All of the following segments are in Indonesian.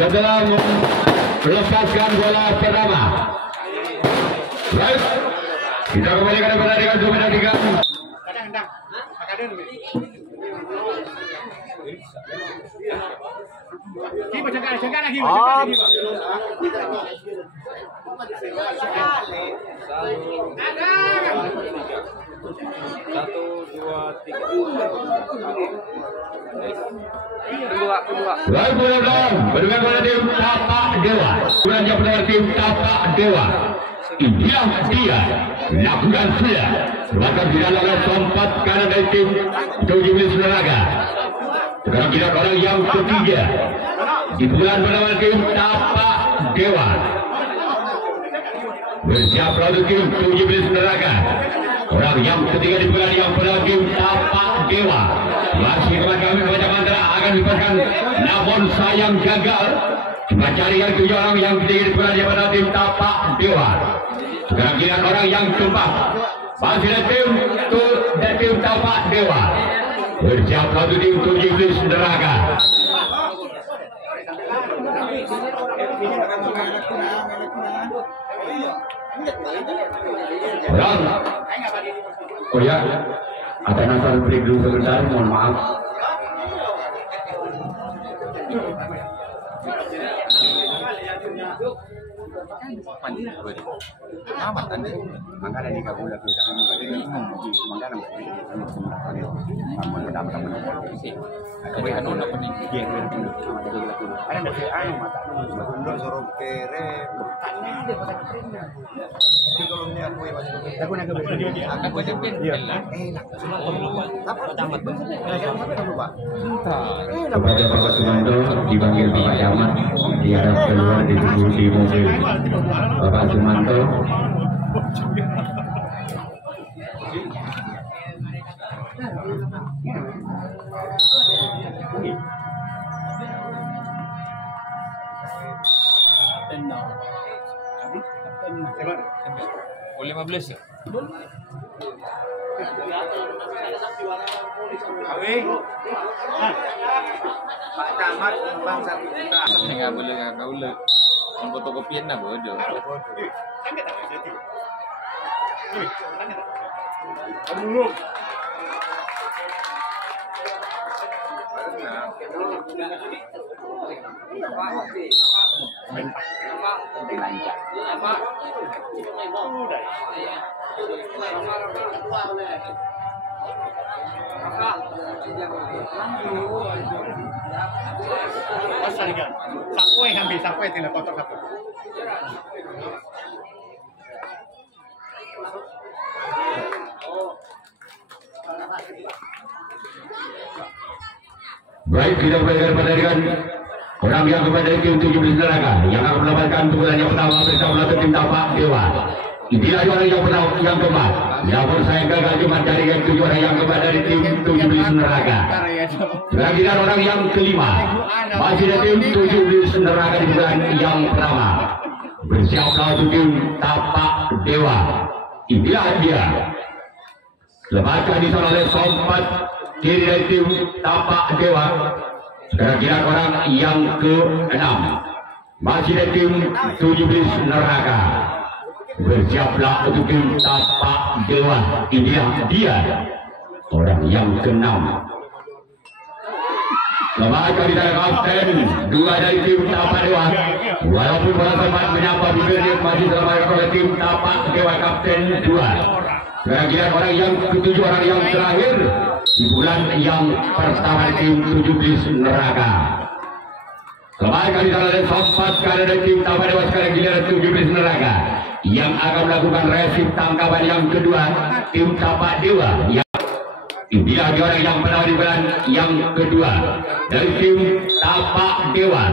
yang telah melepaskan bola pertama. Baik, kita kembali ke pertandingan Domina 3. Lalu bermain pada tim Tapak Dewa. Bulannya pada tim Tapak Dewa. Dia lakukan sudah. Bahkan tidak oleh sempat kanan dari tim 17 Neraga. Sekarang kita orang yang ketiga di bulan pertama tim Tapak Dewa. Bersiap untuk tim 17 Neraga. Orang yang ketiga di bulan yang pertama tim Tapak Dewa. Masih kepada kami kepada mantra akan dipasang, namun sayang gagal. Kita cari yang 7 orang yang ketiga di bulan yang pertama tim Tapak Dewa. Sekarang kita orang yang keempat masih ada tim Tapak Dewa. Bersiap untuk tim 17 Neraga. Oh ya, ada nasar break dulu sebentar, mohon maaf. Amat kan deh, makanya di kabul aku jangan bingung, makanya kamu dapat sih. Kebanyakan orang apa nih? Dia ada dari anu mata, udah suruh kere. Kalau ni aku yang masih aku nak kebeli. Aku jepin. Enak. Apa dapat betul? Lupa. Kepada Bapak Sumanto dipanggil Bapak Yaman, diharap keluar di mobil. Bapak Sumanto. Oh 15 ya? Pak Camat Bang 1 juta. Enggak boleh. Fotokopian lah bodoh. Kamu sampai tinggal kotor satu. Baik, kita mulai pertandingan. Orang yang kepada tim 17 Neraga yang akan mendapatkan pukulan yang pertama bersama tim Tapak Dewa. Inilah orang yang pertama yang keempat. Namun saya gagal cuma dari yang 7 orang yang keempat dari tim 17 Neraga. Sekarang orang yang kelima masih ada tim 17 Neraga di bulan yang pertama. Bersiaplah untuk tim Tapak Dewa. Inilah dia. Lepaskan di sana oleh sompat kiri dari tim Tapak Dewa. Sekarang orang yang ke-6 masih ada tim 17 Neraga. Bersiaplah untuk tim Tapak Dewa. Inilah dia orang yang ke-6. Lepaskan di sana kapten 2 dari tim Tapak Dewa. Walaupun bola sempat menyapa bibirnya, masih selamat oleh tim Tapak Dewa kapten 2. Sekarang orang yang ke-7 orang yang terakhir di bulan yang pertama tim 17 Neraga. Kembali kali dari sempat kali dari tim Tapak Dewa. Sekarang giliran 17 Neraga yang akan melakukan resip tangkapan yang kedua tim Tapak Dewa. Inilah dia orang yang menang di bulan yang kedua dari tim Tapak Dewa.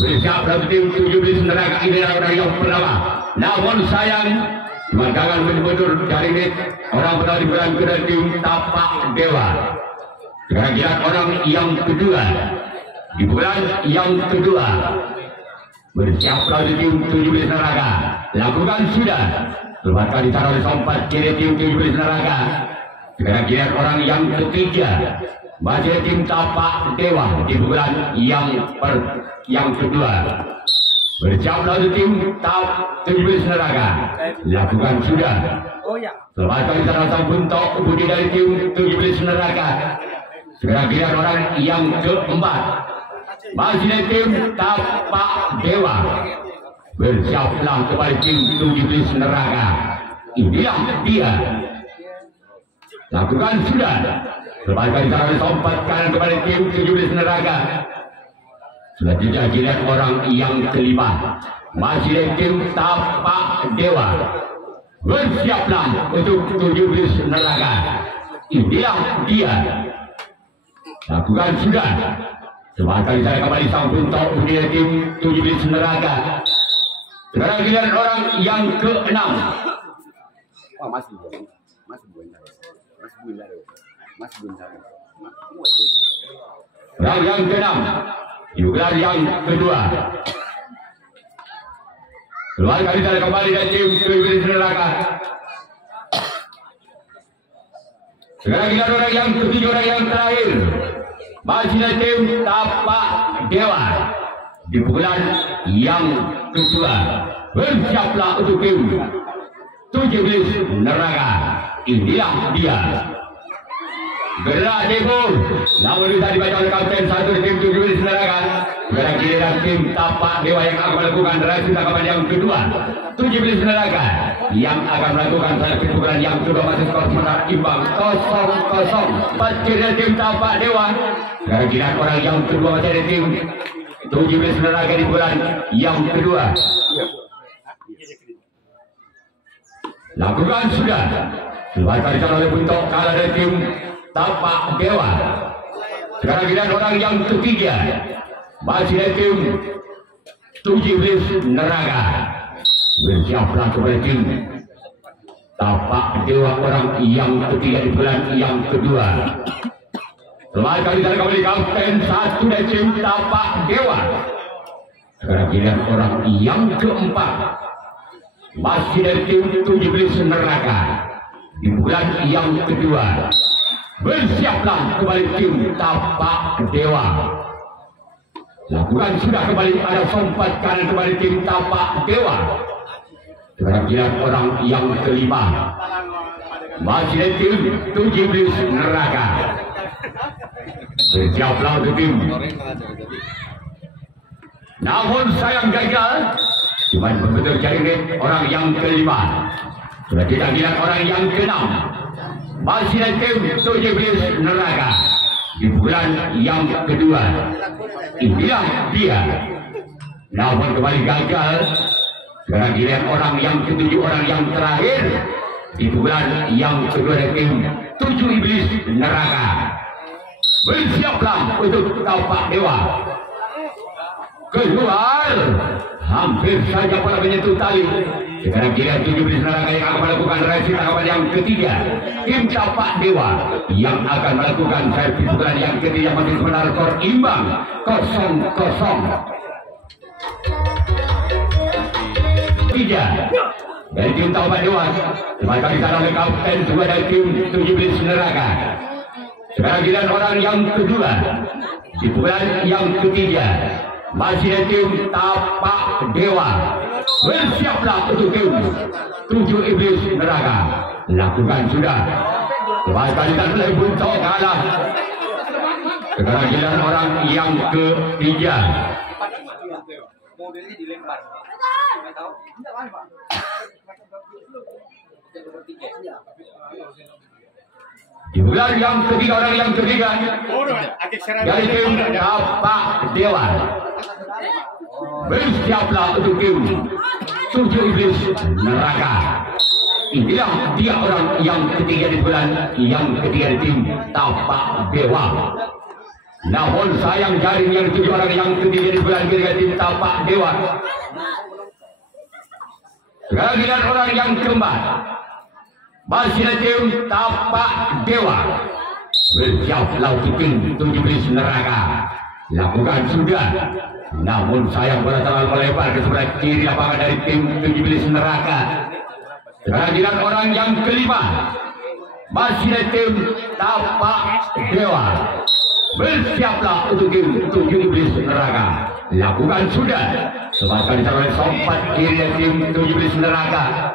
Bersiap dalam tim 17 neraka ini orang yang pertama. Namun sayang pemandangan betul-betul dari net orang pertama dibulan ke tim Tapak Dewa. Sekarang lihat orang yang kedua di bulan yang kedua. Bersiap dalam tim 17 neraka. Lakukan sudah. Lepas ditaruh oleh sompat kiri tim 17 neraka. Sekarang lihat orang yang ketiga. Masih tim Tapak Dewa di bulan yang kedua. Bersiap lalu tim Tapak 17 neraka. Lakukan sudah. Selamat kali sarang buntok budi dari tim 17 neraka. Sekarang giliran orang yang keempat. Masih tim Tapak Dewa. Bersiaplah kepada tim 17 neraka. Inilah dia. Lakukan sudah. Selamat kali sarang sompat kanan kepada tim 17 neraka. Selanjutnya giliran orang yang kelima. Masih tim Tapak Dewa. Bersiaplah untuk 17 neraka. Inilah dia. Lakukan sudah. Selamat kali saya kembali sang buntok budi tim 17 neraka. Sekarang giliran orang yang keenam. Masih Orang yang keenam. Juga yang kedua. Selamat kali saya kembali dari tim 17 neraka. Sekarang giliran orang yang ketiga, orang yang terakhir. Masih tim Tapak Dewa. Di bulan yang kedua. Bersiaplah untuk tim 17 neraka. Inilah dia. Gerak Timur. Namun bisa dibaca oleh kapten satu tim 17 neraka. Sekarang giliran tim Tapak Dewa yang akan melakukan racun tangkapan yang kedua. 17 neraka yang akan melakukan servis pukulan yang kedua, masih skor sementara imbang 0-0. Pecah tim Tapak Dewa. Sekarang giliran orang yang kedua masih ada tim 17 neraka di bulan yang kedua. Lakukan sudah. Selamat kali oleh buntok kalah dari tim Tapak Dewa. Sekarang giliran orang yang ketiga. Masih ada tim 17 neraka. Bersiaplah kepada tim Tapak Dewa orang yang ketiga di bulan yang kedua. Selamat kali kembali kapten satu dari tim Tapak Dewa. Sekarang giliran orang yang keempat. Masih dari tim 17 neraka di bulan yang kedua. Bersiaplah kembali tim Tapak Dewa. Lakukan sudah kembali ada sompat kanan kembali tim Tapak Dewa. Sekarang giliran orang yang kelima. Masih dari tim 17 neraka. Bersiaplah untuk tim. Namun sayang gagal. Cuma betul jaring orang yang kelima. Sudah tidak giliran orang yang keenam. Masih dari tim 17 neraka di bulan yang kedua. Inilah dia. Namun kembali gagal. Sekarang giliran orang yang ketujuh, orang yang terakhir di bulan yang kedua dari tim 7 iblis neraka. Bersiaplah untuk Tapak Dewa. Keluar. Hampir saja pada menyentuh tali. Sekarang giliran 17 neraka yang akan melakukan racun tangkapan yang ketiga. Tim Tapak Dewa yang akan melakukan servis pukulan yang ketiga, masih sementara skor imbang 0-0. Tiga dari tim Tapak Dewa. Selamat kali sana oleh kapten dua dari tim 17 neraka. Sekarang giliran orang yang kedua di bulan yang ketiga. Masih ada tim Tapak Dewa. Bersiaplah untuk tim 7 iblis neraka. Lakukan sudah. Kembalikan oleh buntok kalah. Sekarang giliran orang yang ketiga. Di bulan yang ketiga, orang yang ketiga dari tim Tapak Dewa. Bersiaplah untuk tim 7 iblis neraka. Inilah dia orang yang ketiga di bulan yang ketiga di tim Tapak Dewa. Namun sayang jaring yang dituju orang yang ketiga di bulan kiri tim Tapak Dewa. Sekarang giliran orang yang keempat. Masih tim Tapak Dewa. Bersiap laut tim 17 neraka. Lakukan sudah. Namun sayang bola terlalu melebar ke sebelah kiri lapangan dari tim 17 neraka. Sekarang giliran orang yang kelima. Masih tim Tapak Dewa. Bersiaplah untuk tim 17 neraka. Lakukan sudah. Sebarkan oleh sompat kiri tim 17 neraka.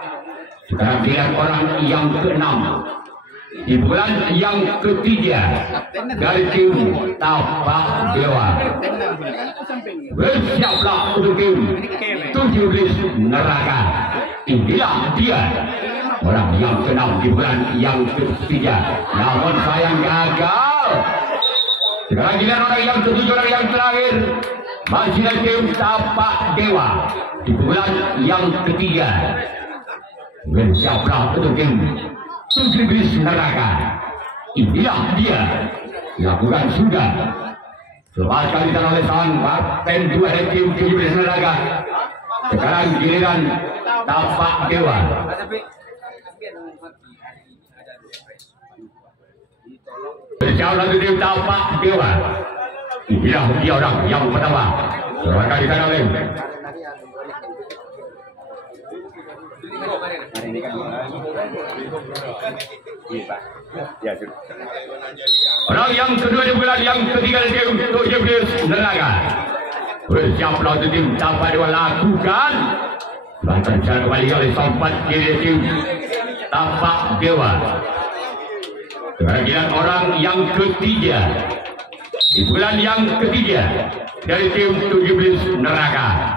Sekarang giliran orang yang keenam. Di bulan yang ketiga dari tim Tapak Dewa. Bersiaplah untuk tim 17 neraka. Inilah dia orang yang keenam di bulan yang ketiga. Namun sayang gagal. Sekarang giliran orang yang ketujuh, orang yang terakhir. Masih tim Tapak Dewa di bulan yang ketiga. Bersiaplah untuk tim 17 neraka. Inilah dia. Lakukan sudah. Selepas kali oleh sang kapten 2 dari tim 17 neraka. Sekarang giliran Tapak Dewa. Bersiaplah untuk tim Tapak Dewa. Inilah dia orang yang pertama. Selepas kali oleh orang yang kedua di bulan yang ketiga di tim 17 neraka. Bersiaplah untuk tim Tapak Dewa. Lakukan. Lantar jalan kembali oleh sompat kiri tim Tapak Dewa. Sekarang giliran orang yang ketiga di bulan yang ketiga dari tim 17 neraka.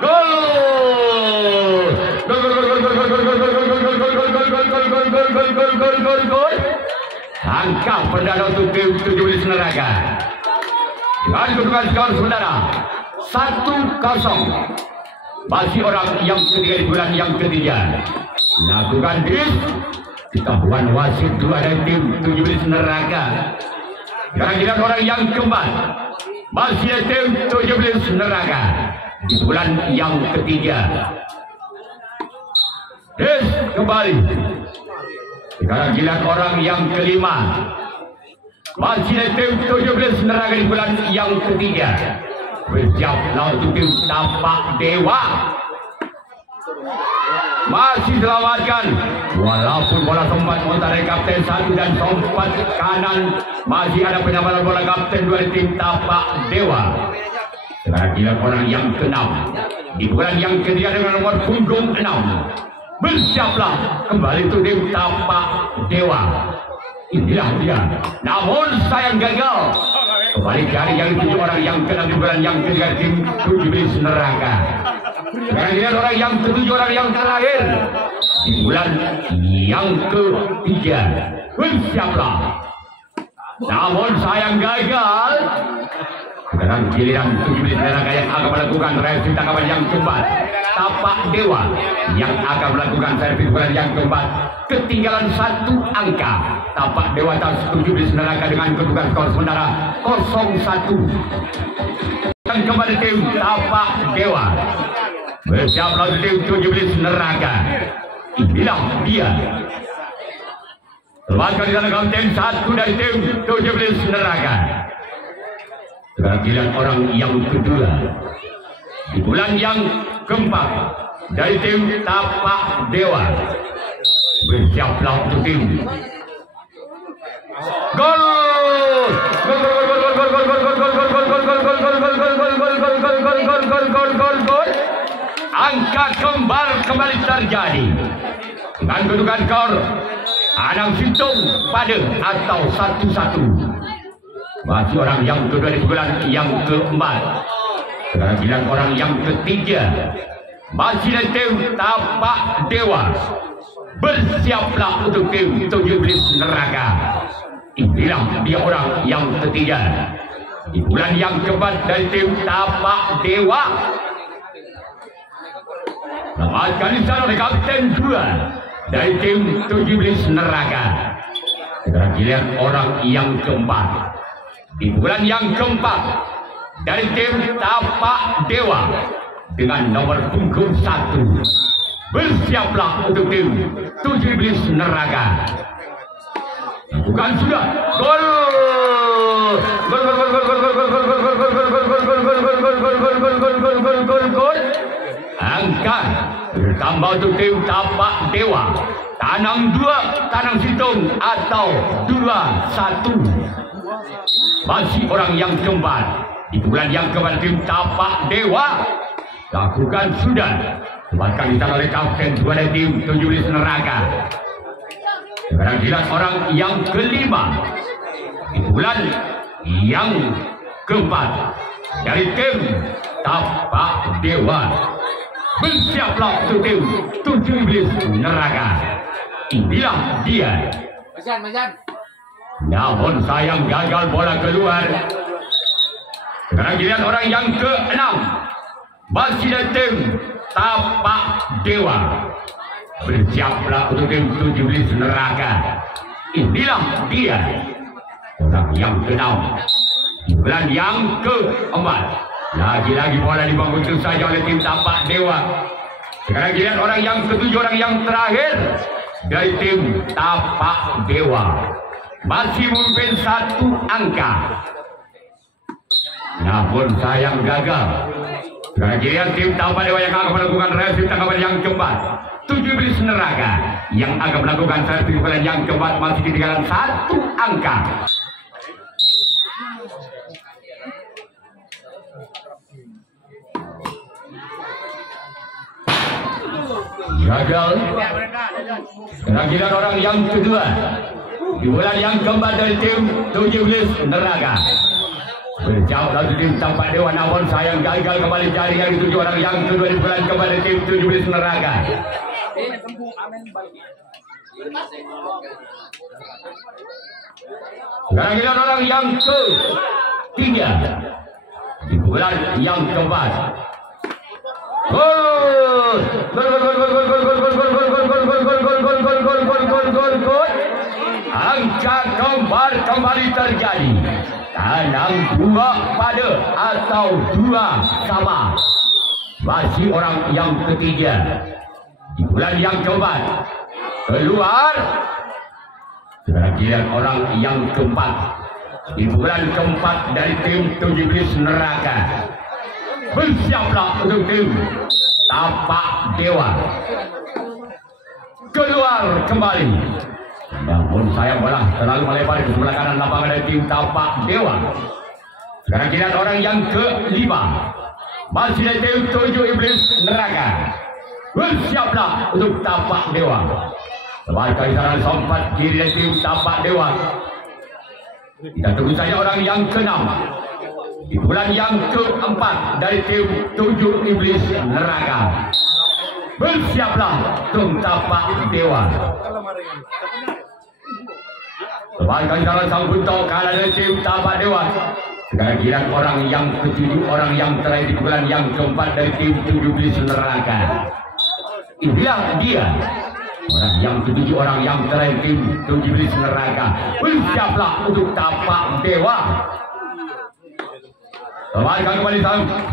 Gol! Angka perdana untuk tim 17 neraka. Dengan kedudukan skor saudara 1-0. Masih orang yang ketiga di bulan yang ketiga. Lakukan dis. Ketahuan wasit 2 dari tim 17 neraka. Sekarang giliran orang yang keempat. Masih tim 17 neraka di bulan yang ketiga. Des kembali. Sekarang giliran orang yang kelima. Masih tim 17 neraka di bulan yang ketiga. Bersiaplah untuk tim Tapak Dewa. Masih selamatkan. Walaupun bola sempat montar dari kapten 1 dan sompat kanan, masih ada penyamaran bola kapten 2 tim Tapak Dewa. Sekarang giliran orang yang ke-6 di bulan yang ketiga dengan nomor punggung 6. Bersiaplah kembali untuk tim Tapak Dewa. Inilah dia. Namun sayang gagal. Kembali dari yang 7 orang yang ke-6 di bulan yang ketiga tim 17 neraka. Sekarang giliran orang yang ke-7, orang yang terakhir di bulan yang ketiga. Bersiaplah. Namun sayang gagal. Sekarang giliran 17 neraka yang akan melakukan reaksi tangkapan yang keempat. Tapak Dewa yang akan melakukan servis bulan yang keempat. Ketinggalan 1 angka. Tapak Dewa atas 17 neraka dengan kedudukan skor sementara 0-1. Dan kembali tim Tapak Dewa. Bersiaplah tim 17 neraka. Inilah dia. Selamatkan di dalam kapten 1 dari tim 17 neraka. Sekarang giliran orang yang kedua di bulan yang keempat dari tim Tapak Dewa. Bersiaplah untuk tim. Gol! Angka kembar kembali terjadi dengan kedudukan skor Anang Sintung pada atau 1-1. Masih orang yang kedua di bulan yang keempat. Sekarang giliran orang yang ketiga. Masih tim Tapak Dewa. Bersiaplah untuk tim 17 neraka. Inilah dia orang yang ketiga di bulan yang keempat dari tim Tapak Dewa. Selamatkan di sana oleh kapten 2 dari tim 17 neraka. Sekarang giliran orang yang keempat di bulan yang keempat dari tim Tapak Dewa dengan nomor punggung 1. Bersiaplah untuk tim 7 Iblis Neraka. Bukan sudah gol. Angkat bertambah untuk tim Tapak Dewa. Tanang 2, tanang situng atau 2-1. Masih orang yang keempat di bulan yang keempat tim Tapak Dewa. Lakukan sudah tempatkan di oleh kapten dari tim 7 Iblis Neraka. Sekarang jelas orang yang kelima di bulan yang keempat dari tim Tapak Dewa. Bersiaplah untuk tim 7 Iblis Neraka. Inilah dia. Namun sayang gagal bola keluar. Sekarang giliran orang yang ke-6 masih dari tim Tapak Dewa. Bersiaplah untuk tim 7 Iblis Neraka. Inilah dia orang yang ke-6 di bulan yang ke-4. Lagi-lagi bola dibangun itu saja oleh tim Tapak Dewa. Sekarang giliran orang yang ke-7, orang yang terakhir dari tim Tapak Dewa. Masih memimpin 1 angka. Namun sayang gagal. Sekarang giliran tim Tapak Dewa yang akan melakukan resip tangkapan yang keempat. 7 Iblis Neraka yang akan melakukan resip yang keempat, masih ketinggalan 1 angka. Gagal. Keragilan orang yang kedua di bulan yang keempat dari tim 7 Iblis Neraka. Berjauh dari tim Tapak Dewa, namun sayang gagal kembali cari yang 7 orang yang kedua di bulan keempat dari tim 7 Iblis Neraka. Keragilan orang yang ketiga di bulan yang keempat. Angka kembar kembali terjadi. Tanang 2 pada atau 2 sama. Masih orang yang ketiga di bulan yang keempat. Keluar. Sekarang orang yang keempat di bulan keempat dari tim 7 Iblis Neraka. Bersiaplah untuk tim Tapak Dewa. Keluar kembali. Namun sayang bola terlalu melebar ke sebelah kanan lapangan dari tim Tapak Dewa. Sekarang giliran orang yang ke-5 masih dari tim 7 Iblis Neraka. Bersiaplah untuk Tapak Dewa. Sebagai saran sompat kiri dari tim Tapak Dewa. Kita tunggu saja orang yang ke-6 di bulan yang ke-4 dari tim 7 Iblis Neraka. Bersiaplah tim Tapak Dewa. Sebagai saran sang buntok kalah dari tim Tapak Dewa. Sekarang giliran orang yang ke-7, orang yang terakhir di bulan yang ke-4 dari tim 7 Iblis Neraka. Inilah dia orang yang ke-7, orang yang terakhir tim 7 Iblis Neraka. Bersiaplah untuk Tapak Dewa. Kembalikan kembali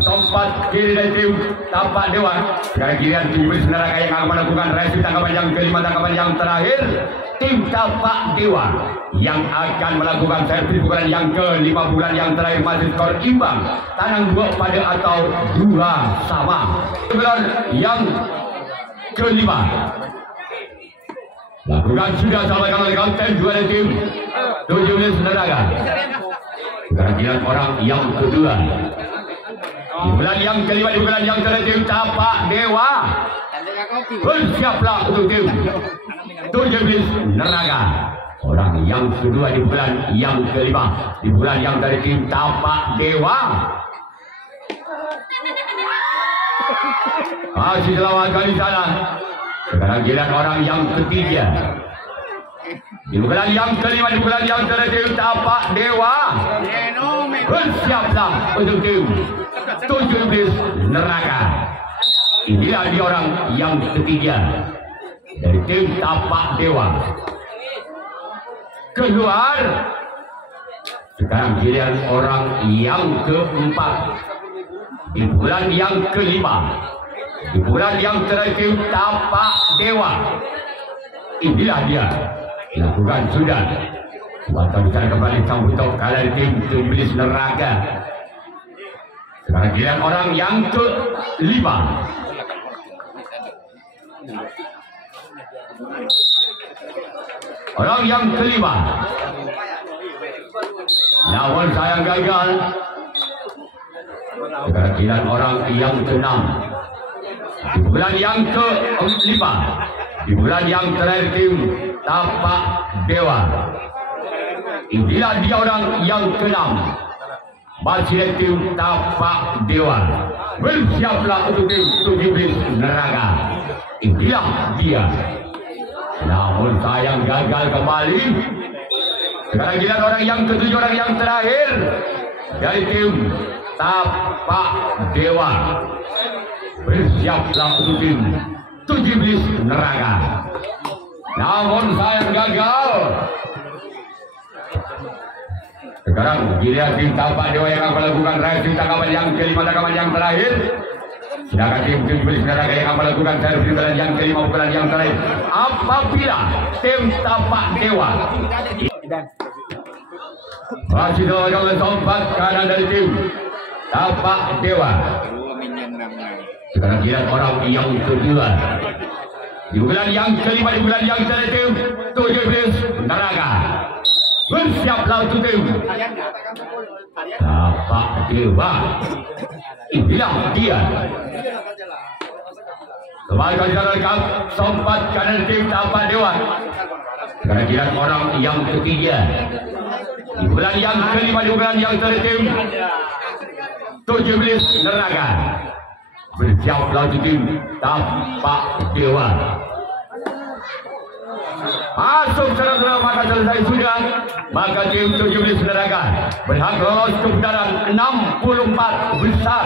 tempat kiri dari tim Tapak Dewa. Sekarang giliran 7 Iblis Neraka yang akan melakukan resip tangkapan yang ke-5, tangkapan yang terakhir. Tim Tapak Dewa yang akan melakukan servis pukulan yang ke-5, bulan yang terakhir masih skor imbang. Tanang 2 pada atau 2 sama. Bulan yang ke-5 lakukan sudah sampaikan oleh kapten 2 dari tim 7 Iblis Neraka. Sekarang giliran orang yang kedua di bulan yang ke-5, di bulan yang terakhir tim Tapak Dewa. Bersiaplah untuk tim 7 Iblis Neraka. Orang yang kedua di bulan yang ke-5, di bulan yang dari tim Tapak Dewa. Masih selamatkan di sana. Sekarang giliran orang yang ketiga di bulan yang ke-5, di bulan yang terakhir tim Tapak Dewa. Bersiaplah untuk tim 7 Iblis Neraka. Inilah dia orang yang ketiga dari tim Tapak Dewa. Keluar. Sekarang giliran orang yang keempat di bulan yang kelima, di bulan yang terakhir tapak dewa. Inilah dia lakukan sudah. Waktu bicara kembali sambut kalah tim Iblis Neraka. Sekarang giliran orang yang kelima. Orang yang kelima. Namun saya gagal. Sekarang giliran orang yang keenam. Di bulan yang kelima, di bulan yang terakhir tim tapak dewa. Inilah dia orang yang keenam. Masih tim tapak dewa. Bersiaplah untuk tim Iblis Neraka. Inilah dia. Namun sayang gagal kembali. Sekarang giliran orang yang ketujuh, orang yang terakhir dari tim tapak dewa. Bersiaplah untuk tim Iblis Neraka. Namun sayang gagal. Sekarang giliran tim tapak dewa yang akan melakukan racing tangkapan yang kelima, tangkapan yang terakhir. Sedangkan tim Iblis Neraka yang akan melakukan servis pukulan yang kelima, pukulan yang terakhir. Apabila tim tapak dewa masih dalam sompat kanan dari tim tapak dewa. Sekarang giliran orang yang kedua. Di bulan yang kelima, di bulan yang terakhir tim Iblis Neraka. Bersiaplah untuk tim tapak dewa. Inilah dia. Kembali ke sompat kanan tim tapak dewa. Sekarang giliran orang yang ketiga. Di bulan yang kelima, di bulan yang terakhir tim Iblis Neraka. Bersiaplah untuk tim tapak dewa. Masuk saudara, maka selesai sudah. Maka tim Iblis Neraka berhak lolos ke putaran 64 besar.